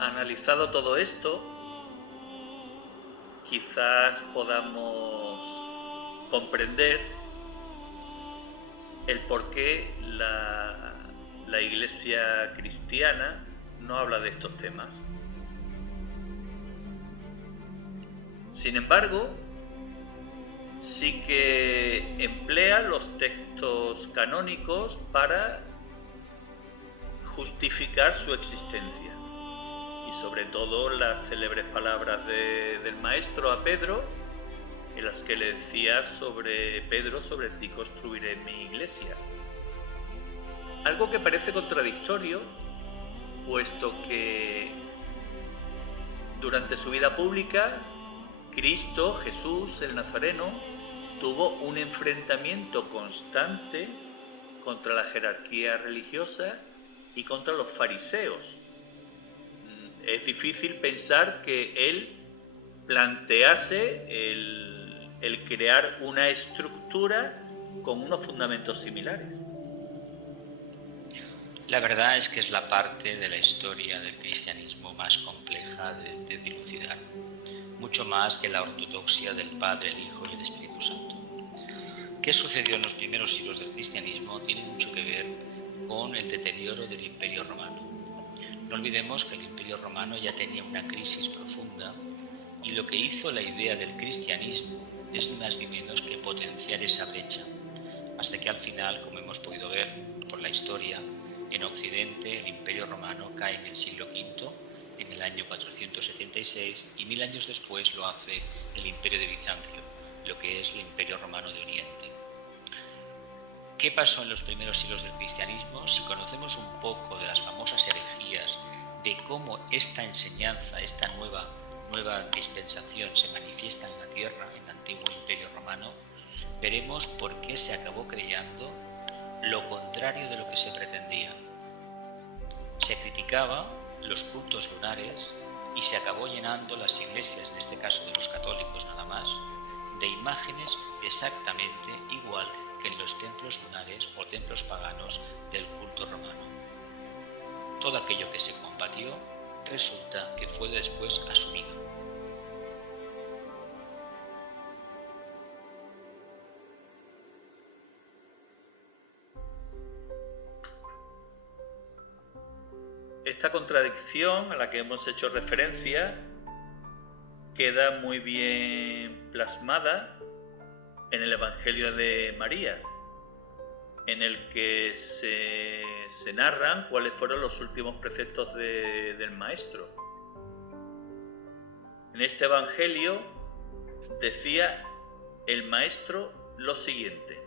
Analizado todo esto, quizás podamos comprender el por qué la Iglesia cristiana no habla de estos temas. Sin embargo, sí que emplea los textos canónicos para justificar su existencia. Y sobre todo las célebres palabras del Maestro a Pedro, en las que le decía sobre Pedro, sobre ti construiré mi iglesia. Algo que parece contradictorio, puesto que durante su vida pública, Cristo, Jesús, el Nazareno, tuvo un enfrentamiento constante contra la jerarquía religiosa y contra los fariseos. Es difícil pensar que él plantease el crear una estructura con unos fundamentos similares. La verdad es que es la parte de la historia del cristianismo más compleja de dilucidar, mucho más que la ortodoxia del Padre, el Hijo y el Espíritu Santo. ¿Qué sucedió en los primeros siglos del cristianismo? Tiene mucho que ver con el deterioro del Imperio Romano. No olvidemos que el Imperio Romano ya tenía una crisis profunda y lo que hizo la idea del cristianismo es ni más ni menos que potenciar esa brecha, hasta que al final, como hemos podido ver por la historia, en Occidente el Imperio Romano cae en el siglo V, en el año 476, y 1000 años después lo hace el Imperio de Bizancio, lo que es el Imperio Romano de Oriente. ¿Qué pasó en los primeros siglos del cristianismo? Si conocemos un poco de las famosas herejías, de cómo esta enseñanza, esta nueva dispensación se manifiesta en la tierra, en el antiguo Imperio Romano, veremos por qué se acabó creyendo lo contrario de lo que se pretendía. Se criticaba los cultos lunares y se acabó llenando las iglesias, en este caso de los católicos nada más, de imágenes exactamente igual que en los templos lunares o templos paganos del culto romano. Todo aquello que se combatió resulta que fue después asumido. Esta contradicción a la que hemos hecho referencia queda muy bien plasmada en el Evangelio de María, en el que se narran cuáles fueron los últimos preceptos del Maestro. En este Evangelio decía el Maestro lo siguiente: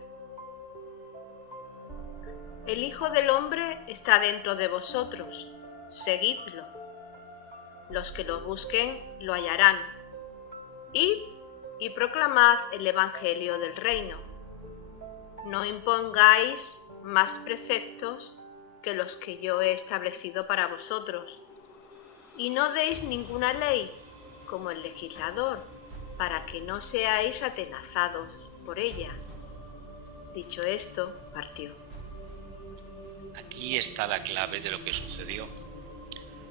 El Hijo del Hombre está dentro de vosotros, seguidlo. Los que lo busquen lo hallarán. Id y proclamad el Evangelio del Reino. No impongáis más preceptos que los que yo he establecido para vosotros. Y no deis ninguna ley, como el legislador, para que no seáis atenazados por ella. Dicho esto, partió. Aquí está la clave de lo que sucedió.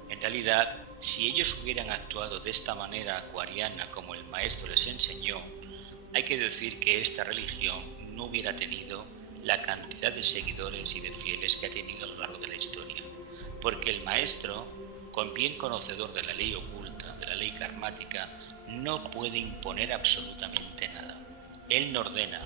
En realidad, si ellos hubieran actuado de esta manera acuariana como el Maestro les enseñó, hay que decir que esta religión no hubiera tenido la cantidad de seguidores y de fieles que ha tenido a lo largo de la historia. Porque el Maestro, con bien conocedor de la ley oculta, de la ley karmática, no puede imponer absolutamente nada. Él no ordena,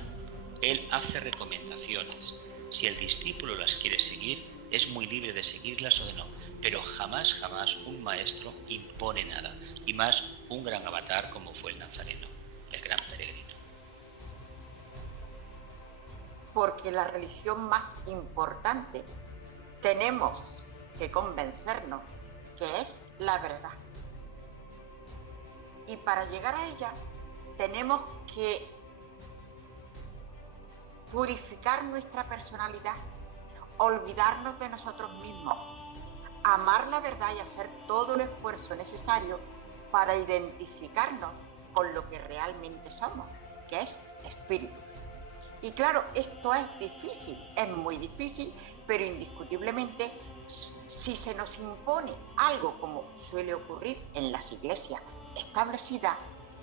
él hace recomendaciones. Si el discípulo las quiere seguir, es muy libre de seguirlas o de no, pero jamás un maestro impone nada, y más un gran avatar como fue el Nazareno, el gran peregrino. Porque la religión más importante tenemos que convencernos que es la verdad. Y para llegar a ella tenemos que purificar nuestra personalidad, olvidarnos de nosotros mismos, amar la verdad y hacer todo el esfuerzo necesario para identificarnos con lo que realmente somos, que es espíritu. Y claro, esto es difícil, es muy difícil, pero indiscutiblemente si se nos impone algo como suele ocurrir en las iglesias establecidas,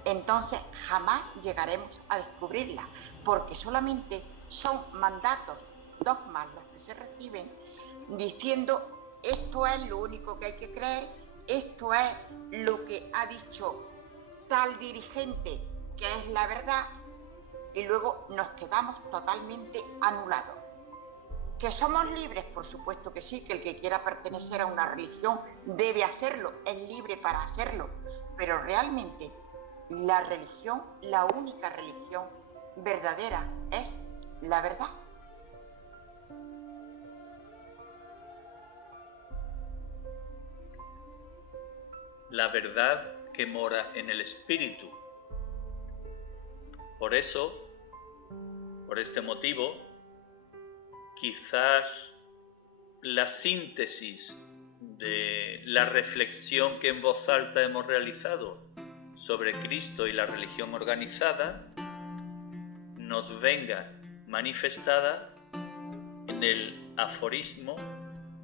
entonces jamás llegaremos a descubrirla, porque solamente son mandatos, dogmas los que se reciben, diciendo esto es lo único que hay que creer, esto es lo que ha dicho tal dirigente que es la verdad, y luego nos quedamos totalmente anulados. ¿Que somos libres? Por supuesto que sí, que el que quiera pertenecer a una religión debe hacerlo, es libre para hacerlo, pero realmente la religión, la única religión verdadera es la verdad. La verdad que mora en el espíritu. Por eso, por este motivo, quizás la síntesis de la reflexión que en voz alta hemos realizado sobre Cristo y la religión organizada nos venga manifestada en el aforismo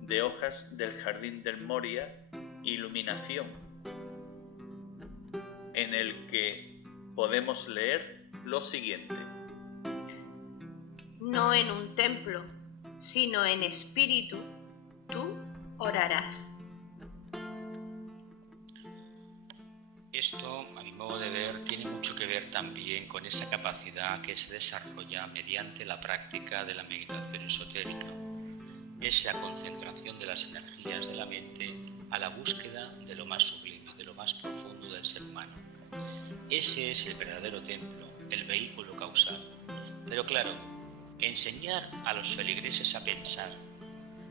de Hojas del Jardín del Moria, Iluminación, en el que podemos leer lo siguiente: No en un templo, sino en espíritu, tú orarás. Esto, a mi modo de ver, tiene mucho que ver también con esa capacidad que se desarrolla mediante la práctica de la meditación esotérica, esa concentración de las energías de la mente a la búsqueda de lo más sublime, de lo más profundo del ser humano. Ese es el verdadero templo, el vehículo causal. Pero claro, enseñar a los feligreses a pensar,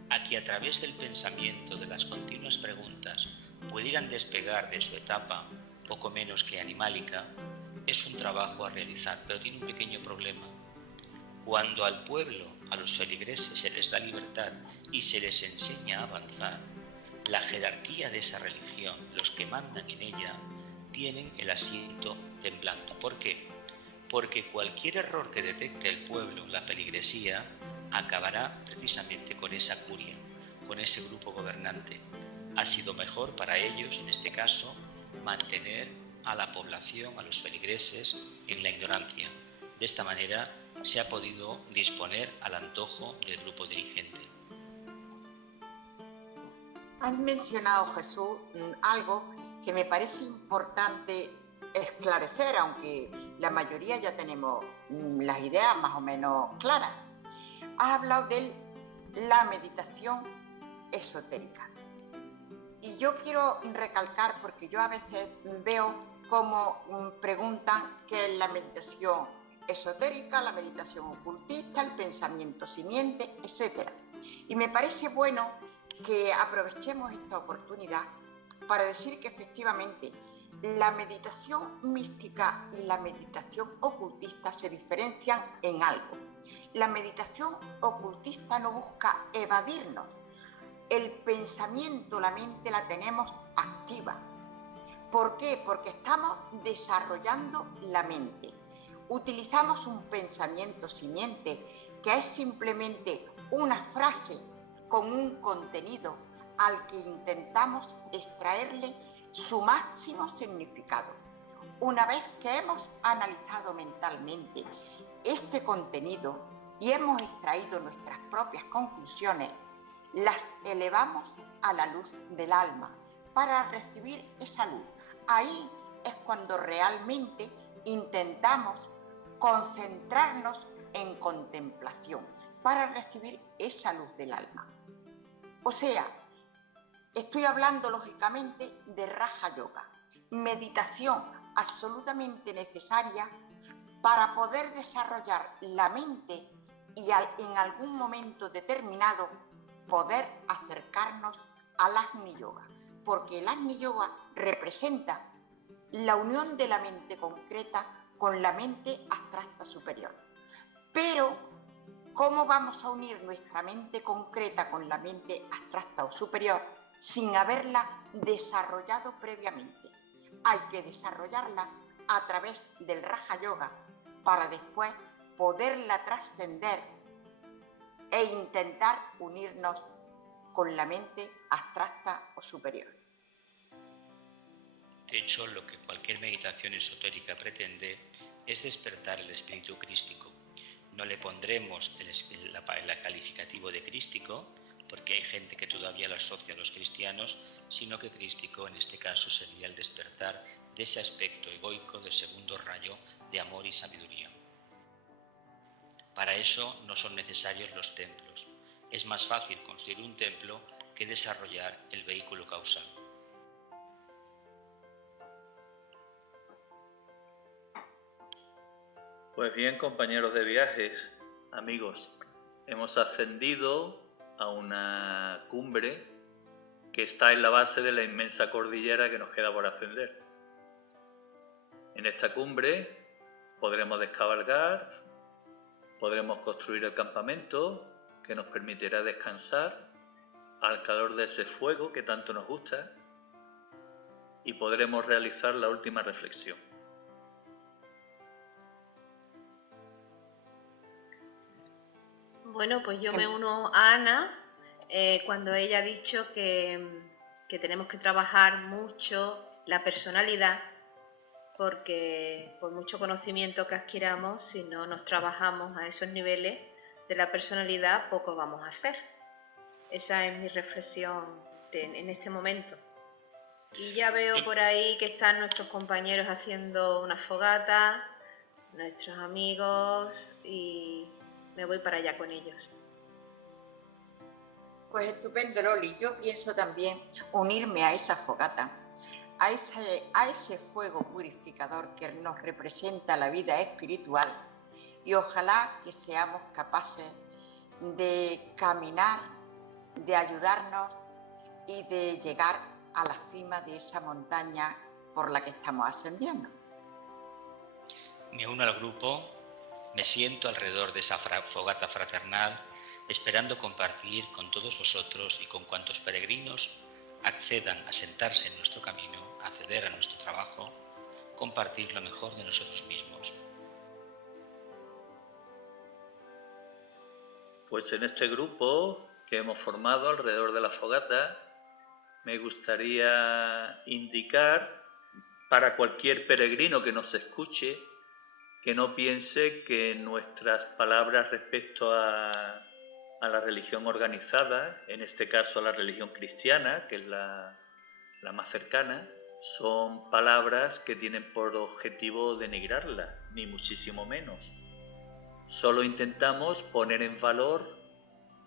a que a través del pensamiento, de las continuas preguntas, pudieran despegar de su etapa poco menos que animálica, es un trabajo a realizar, pero tiene un pequeño problema. Cuando al pueblo, a los feligreses, se les da libertad y se les enseña a avanzar, la jerarquía de esa religión, los que mandan en ella, tienen el asiento temblando. ¿Por qué? Porque cualquier error que detecte el pueblo, la feligresía, acabará precisamente con esa curia, con ese grupo gobernante. Ha sido mejor para ellos, en este caso, mantener a la población, a los feligreses, en la ignorancia. De esta manera se ha podido disponer al antojo del grupo dirigente. Has mencionado, Jesús, algo que me parece importante esclarecer, aunque la mayoría ya tenemos las ideas más o menos claras. Has hablado de la meditación esotérica. Y yo quiero recalcar, porque yo a veces veo cómo preguntan qué es la meditación esotérica, la meditación ocultista, el pensamiento simiente, etc. Y me parece bueno que aprovechemos esta oportunidad para decir que efectivamente la meditación mística y la meditación ocultista se diferencian en algo. La meditación ocultista no busca evadirnos. El pensamiento, la mente la tenemos activa. ¿Por qué? Porque estamos desarrollando la mente. Utilizamos un pensamiento simiente, que es simplemente una frase con un contenido al que intentamos extraerle su máximo significado. Una vez que hemos analizado mentalmente este contenido y hemos extraído nuestras propias conclusiones, las elevamos a la luz del alma para recibir esa luz. Ahí es cuando realmente intentamos concentrarnos en contemplación para recibir esa luz del alma. O sea, estoy hablando lógicamente de Raja Yoga, meditación absolutamente necesaria para poder desarrollar la mente y en algún momento determinado poder acercarnos al Agni Yoga, porque el Agni Yoga representa la unión de la mente concreta con la mente abstracta superior. Pero, ¿cómo vamos a unir nuestra mente concreta con la mente abstracta o superior sin haberla desarrollado previamente? Hay que desarrollarla a través del Raja Yoga para después poderla trascender e intentar unirnos con la mente abstracta o superior. De hecho, lo que cualquier meditación esotérica pretende es despertar el espíritu crístico. No le pondremos el calificativo de crístico, porque hay gente que todavía lo asocia a los cristianos, sino que crístico en este caso sería el despertar de ese aspecto egoico del segundo rayo de amor y sabiduría. Para eso no son necesarios los templos. Es más fácil construir un templo que desarrollar el vehículo causal. Pues bien, compañeros de viajes, amigos, hemos ascendido a una cumbre que está en la base de la inmensa cordillera que nos queda por ascender. En esta cumbre podremos descabalgar, podremos construir el campamento que nos permitirá descansar al calor de ese fuego que tanto nos gusta y podremos realizar la última reflexión. Bueno, pues yo me uno a Ana cuando ella ha dicho que tenemos que trabajar mucho la personalidad, porque por mucho conocimiento que adquiramos, si no nos trabajamos a esos niveles de la personalidad, poco vamos a hacer. Esa es mi reflexión en este momento. Y ya veo por ahí que están nuestros compañeros haciendo una fogata, nuestros amigos, y me voy para allá con ellos. Pues estupendo, Loli. Yo pienso también unirme a esa fogata, a ese fuego purificador que nos representa la vida espiritual, y ojalá que seamos capaces de caminar, de ayudarnos y de llegar a la cima de esa montaña por la que estamos ascendiendo. Me uno al grupo, me siento alrededor de esa fogata fraternal, esperando compartir con todos vosotros y con cuantos peregrinos accedan a sentarse en nuestro camino, a acceder a nuestro trabajo, compartir lo mejor de nosotros mismos. Pues en este grupo que hemos formado alrededor de la fogata, me gustaría indicar para cualquier peregrino que nos escuche que no piense que nuestras palabras respecto a la religión organizada, en este caso a la religión cristiana, que es la más cercana, son palabras que tienen por objetivo denigrarla, ni muchísimo menos. Solo intentamos poner en valor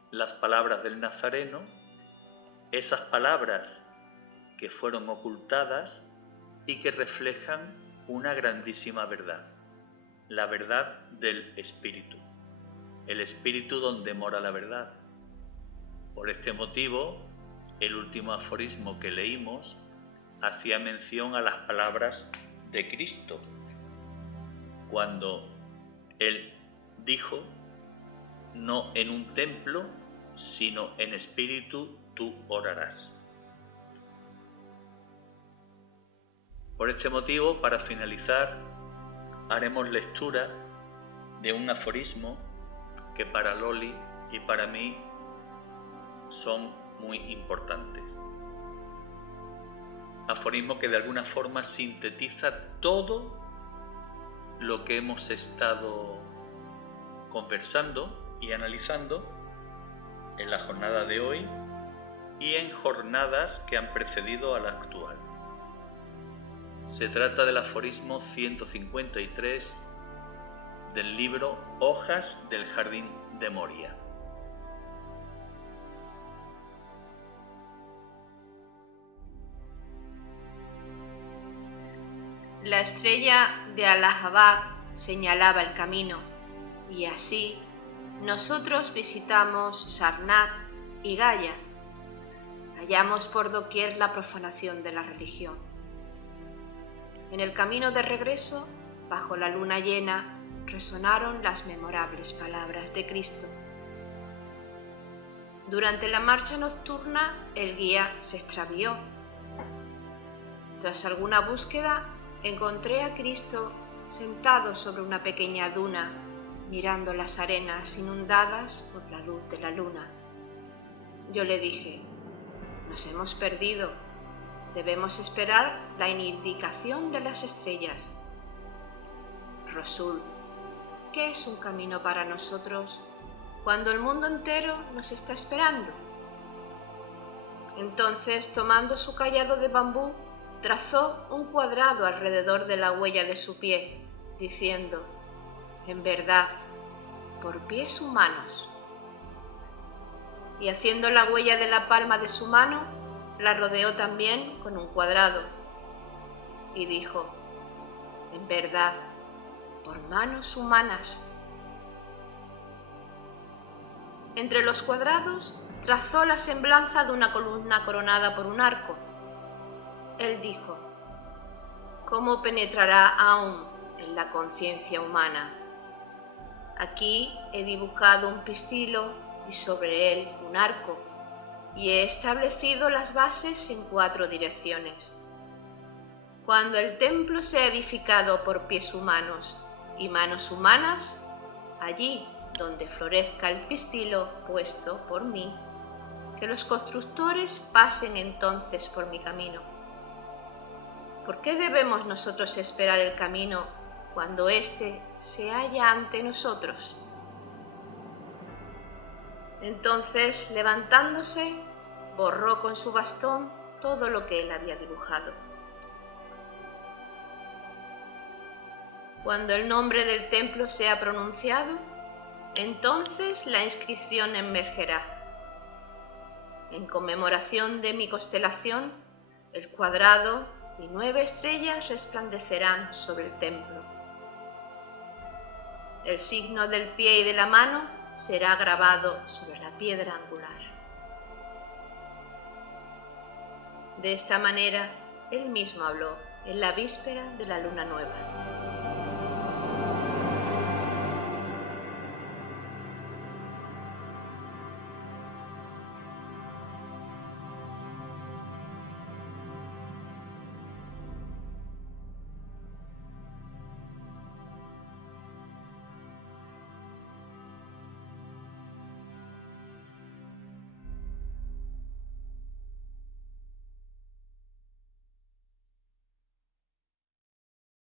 las palabras del Nazareno, esas palabras que fueron ocultadas y que reflejan una grandísima verdad. la verdad del Espíritu, el Espíritu donde mora la verdad. Por este motivo, el último aforismo que leímos hacía mención a las palabras de Cristo, cuando Él dijo: no en un templo, sino en espíritu tú orarás. Por este motivo, para finalizar, haremos lectura de un aforismo que para Loli y para mí son muy importantes. Aforismo que de alguna forma sintetiza todo lo que hemos estado conversando y analizando en la jornada de hoy y en jornadas que han precedido a la actual. Se trata del aforismo 153 del libro Hojas del Jardín de Moria. La estrella de Allahabad señalaba el camino, y así nosotros visitamos Sarnath y Gaya. Hallamos por doquier la profanación de la religión. En el camino de regreso, bajo la luna llena, resonaron las memorables palabras de Cristo. Durante la marcha nocturna, el guía se extravió. Tras alguna búsqueda, encontré a Cristo sentado sobre una pequeña duna, mirando las arenas inundadas por la luz de la luna. Yo le dije: nos hemos perdido, debemos esperar la indicación de las estrellas. Rasul, ¿qué es un camino para nosotros cuando el mundo entero nos está esperando? Entonces, tomando su cayado de bambú, trazó un cuadrado alrededor de la huella de su pie, diciendo: en verdad, por pies humanos. Y haciendo la huella de la palma de su mano, la rodeó también con un cuadrado, y dijo: en verdad, por manos humanas. Entre los cuadrados trazó la semblanza de una columna coronada por un arco. Él dijo: ¿cómo penetrará aún en la conciencia humana? Aquí he dibujado un pistilo y sobre él un arco, y he establecido las bases en 4 direcciones. Cuando el templo sea edificado por pies humanos y manos humanas, allí donde florezca el pistilo puesto por mí, que los constructores pasen entonces por mi camino. ¿Por qué debemos nosotros esperar el camino cuando éste se halla ante nosotros? Entonces, levantándose, borró con su bastón todo lo que él había dibujado. Cuando el nombre del templo sea pronunciado, entonces la inscripción emergerá. En conmemoración de mi constelación, el cuadrado y 9 estrellas resplandecerán sobre el templo. El signo del pie y de la mano será grabado sobre la piedra angular. De esta manera, él mismo habló en la víspera de la luna nueva.